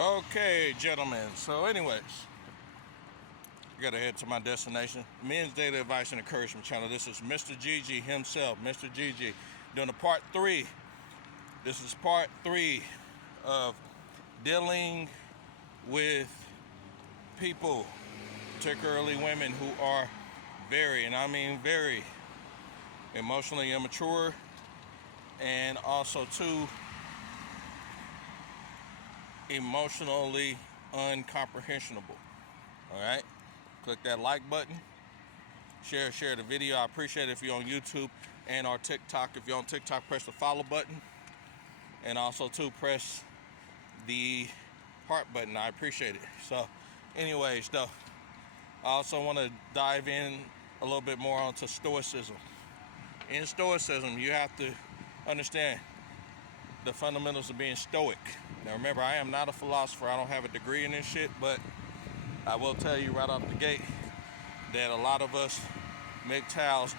Okay, gentlemen. So, anyways, I gotta head to my destination. Men's Daily Advice and Encouragement channel. This is Mr. Gigi himself, Mr. Gigi, doing a part 3. This is part 3 of dealing with people, particularly women, who are very, and I mean very, emotionally immature, and also too emotionally uncomprehensible. All right, click that like button, share the video. I appreciate it. If you're on YouTube and or TikTok, if you're on TikTok, press the follow button, and also too press the heart button. I appreciate it. So anyways, though, I also want to dive in a little bit more onto Stoicism. In Stoicism, you have to understand the fundamentals of being Stoic. Now remember, I am not a philosopher. I don't have a degree in this shit, but I will tell you right off the gate that a lot of us MGTOWs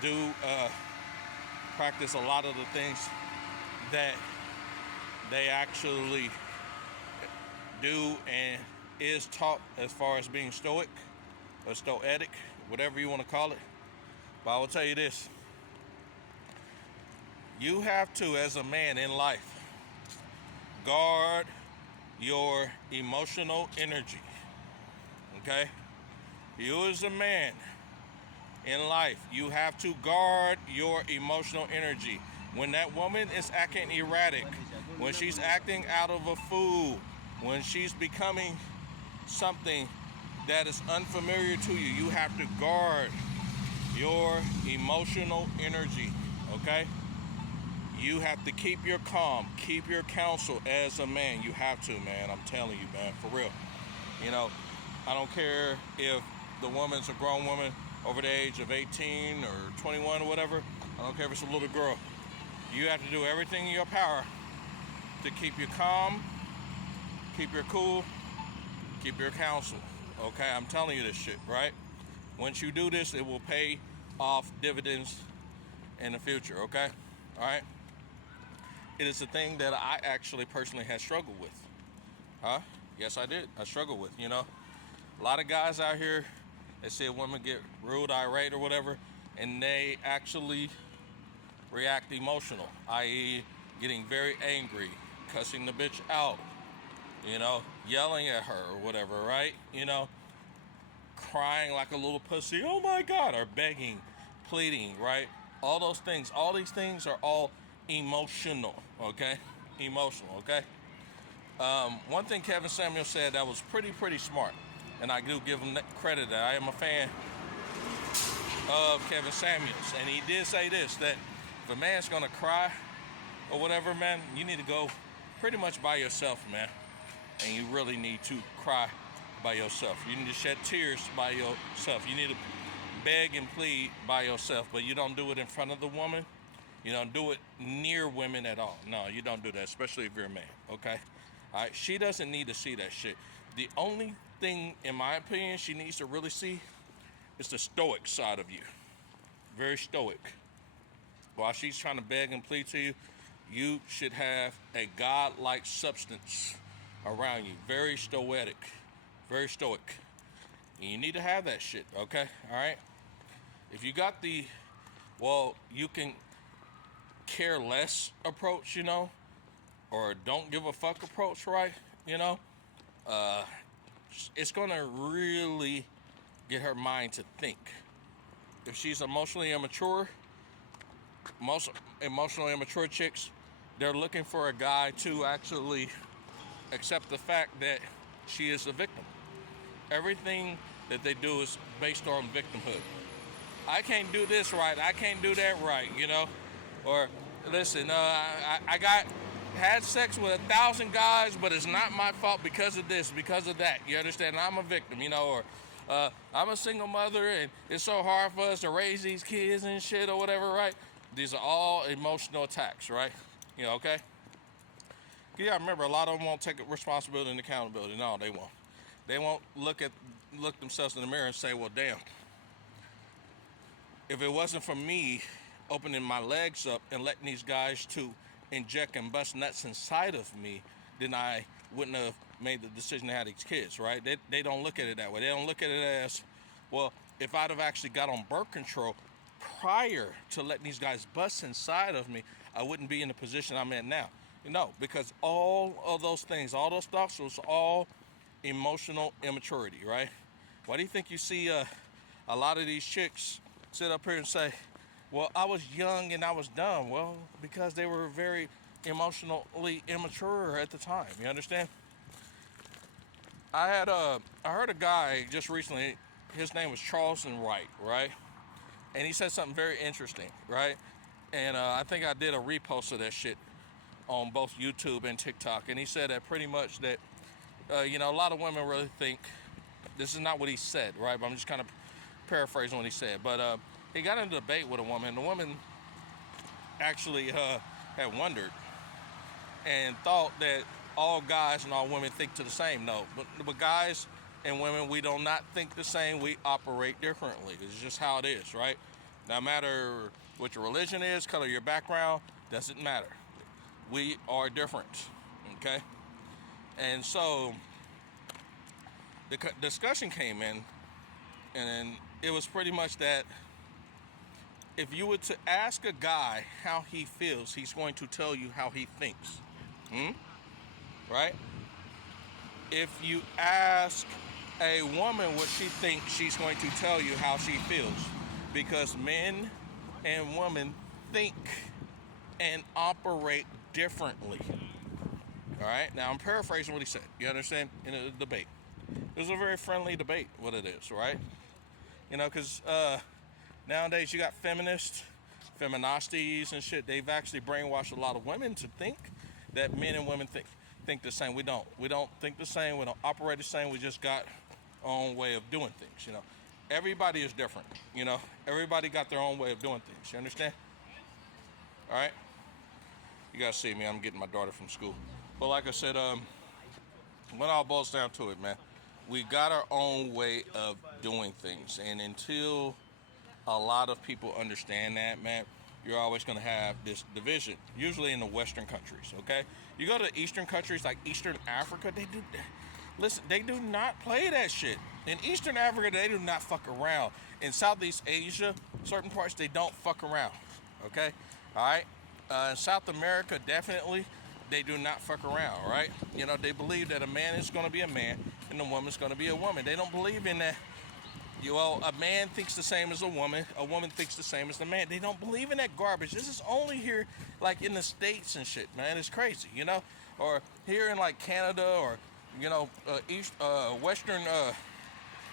do practice a lot of the things that they actually do and is taught as far as being Stoic or Stoic, whatever you want to call it. But I will tell you this: you have to, as a man in life, guard your emotional energy. Okay? You as a man in life, you have to guard your emotional energy. When that woman is acting erratic, when she's acting out of a fool, when she's becoming something that is unfamiliar to you, you have to guard your emotional energy. Okay? You have to keep your calm, keep your counsel as a man. You have to, man. I'm telling you, man, for real. You know, I don't care if the woman's a grown woman over the age of 18 or 21 or whatever. I don't care if it's a little girl. You have to do everything in your power to keep you calm, keep your cool, keep your counsel. Okay, I'm telling you this shit, right? Once you do this, it will pay off dividends in the future, okay? All right? It is a thing that I actually personally have struggled with. Yes, I did. I struggled with, you know. A lot of guys out here, they say women get rude, irate, or whatever, and they actually react emotional, i.e. getting very angry, cussing the bitch out, you know, yelling at her or whatever, right? You know, crying like a little pussy, oh my God, or begging, pleading, right? All those things, all these things are all emotional, okay? Emotional, okay? One thing Kevin Samuel said that was pretty smart, and I do give him credit that I am a fan of Kevin Samuels, and he did say this, that if a man's gonna cry or whatever, man, you need to go pretty much by yourself, man, and you really need to cry by yourself. You need to shed tears by yourself. You need to beg and plead by yourself, but you don't do it in front of the woman. You don't do it near women at all. No, you don't do that, especially if you're a man, okay? All right, she doesn't need to see that shit. The only thing, in my opinion, she needs to really see is the Stoic side of you. Very Stoic. While she's trying to beg and plead to you, you should have a God-like substance around you. Very Stoic. Very Stoic. And you need to have that shit, okay? All right? If you got the, well, you can care less approach, you know, or don't give a fuck approach, right? You know, it's gonna really get her mind to think. If she's emotionally immature, most emotionally immature chicks, they're looking for a guy to actually accept the fact that she is a victim. Everything that they do is based on victimhood. I can't do this right, I can't do that right, you know? Or, listen, I had sex with 1,000 guys, but it's not my fault because of this, because of that. You understand? I'm a victim, you know? Or, I'm a single mother, and it's so hard for us to raise these kids and shit or whatever, right? These are all emotional attacks, right? You know, okay? Yeah, remember, a lot of them won't take responsibility and accountability. No, they won't. They won't look themselves in the mirror and say, well, damn, if it wasn't for me opening my legs up and letting these guys to inject and bust nuts inside of me, then I wouldn't have made the decision to have these kids, right? They don't look at it that way. They don't look at it as, well, if I'd have actually got on birth control prior to letting these guys bust inside of me, I wouldn't be in the position I'm in now. No, because all of those things, all those thoughts was all emotional immaturity, right? Why do you think you see a lot of these chicks sit up here and say, well, I was young and I was dumb? Well, because they were very emotionally immature at the time. You understand? I heard a guy just recently. His name was Charleston Wright, right? And he said something very interesting, right? And I think I did a repost of that shit on both YouTube and TikTok. And he said that pretty much that, a lot of women really think, this is not what he said, right? But I'm just kind of paraphrasing what he said. But he got into a debate with a woman. And the woman actually had wondered and thought that all guys and all women think to the same. No, but guys and women, we do not think the same. We operate differently. It's just how it is, right? No matter what your religion is, color your background, doesn't matter. We are different, okay? And so the discussion came in, and it was pretty much that if you were to ask a guy how he feels, he's going to tell you how he thinks. Right? If you ask a woman what she thinks, she's going to tell you how she feels. Because men and women think and operate differently. All right? Now, I'm paraphrasing what he said. You understand? In a debate. It was a very friendly debate, what it is, right? Because nowadays you got feminists, feministes and shit. They've actually brainwashed a lot of women to think that men and women think the same. We don't think the same. We don't operate the same. We just got our own way of doing things. Everybody is different. Everybody got their own way of doing things. You understand? All right. You guys see me. I'm getting my daughter from school. But like I said, when all boils down to it, man, we got our own way of doing things, and until a lot of people understand that, man, you're always going to have this division, usually in the Western countries, okay? You go to Eastern countries like Eastern Africa, they do not play that shit. In Eastern Africa, they do not fuck around. In Southeast Asia, certain parts, they don't fuck around, okay? All right? In South America, definitely, they do not fuck around, right? They believe that a man is going to be a man and a woman's going to be a woman. They don't believe in that. A man thinks the same as a woman thinks the same as the man. They don't believe in that garbage. This is only here, like in the States and shit, man. It's crazy, or here in like Canada or, Western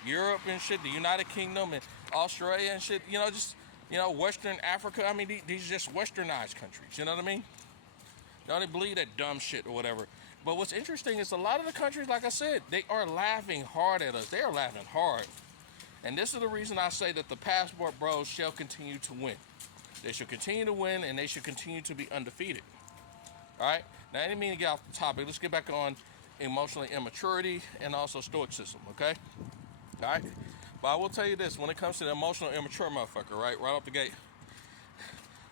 Europe and shit, the United Kingdom and Australia and shit, Western Africa. I mean, these are just westernized countries, you know what I mean? They don't believe that dumb shit or whatever. But what's interesting is a lot of the countries, like I said, they are laughing hard at us. They are laughing hard. And this is the reason I say that the passport bros shall continue to win. They should continue to win, and they should continue to be undefeated. All right? Now, I didn't mean to get off the topic. Let's get back on emotional immaturity and also stoicism, okay? All right? But I will tell you this. When it comes to the emotional immature motherfucker, right off the gate,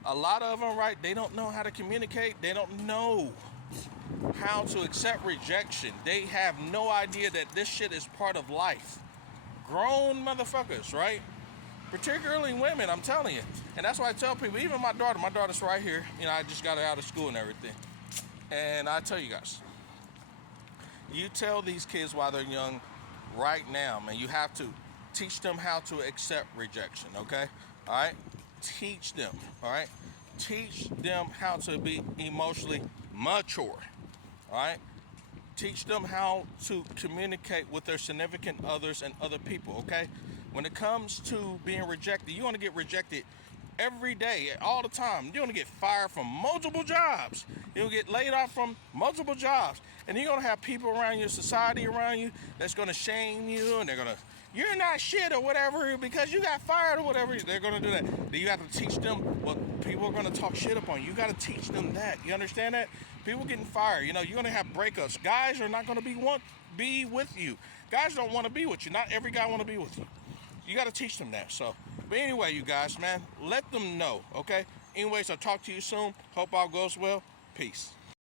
a lot of them, right, they don't know how to communicate. They don't know how to accept rejection. They have no idea that this shit is part of life. Grown motherfuckers, right? Particularly women, I'm telling you. And that's why I tell people, even my daughter's right here. I just got her out of school and everything. And I tell you guys, you tell these kids while they're young right now, man, you have to teach them how to accept rejection, okay? All right? Teach them, all right? Teach them how to be emotionally mature, all right? Teach them how to communicate with their significant others and other people, okay? When it comes to being rejected, you want to get rejected every day, all the time. You're going to get fired from multiple jobs. You'll get laid off from multiple jobs. And you're going to have people around you, society around you, that's going to shame you, and they're going to, you're not shit or whatever because you got fired or whatever. They're going to do that. Then you have to teach them, well, people are going to talk shit upon you. You got to teach them that. You understand that? People getting fired. You're going to have breakups. Guys are not going to be with you. Guys don't want to be with you. Not every guy want to be with you. You got to teach them that. So, but anyway, you guys, man, let them know, okay? Anyways, I'll talk to you soon. Hope all goes well. Peace.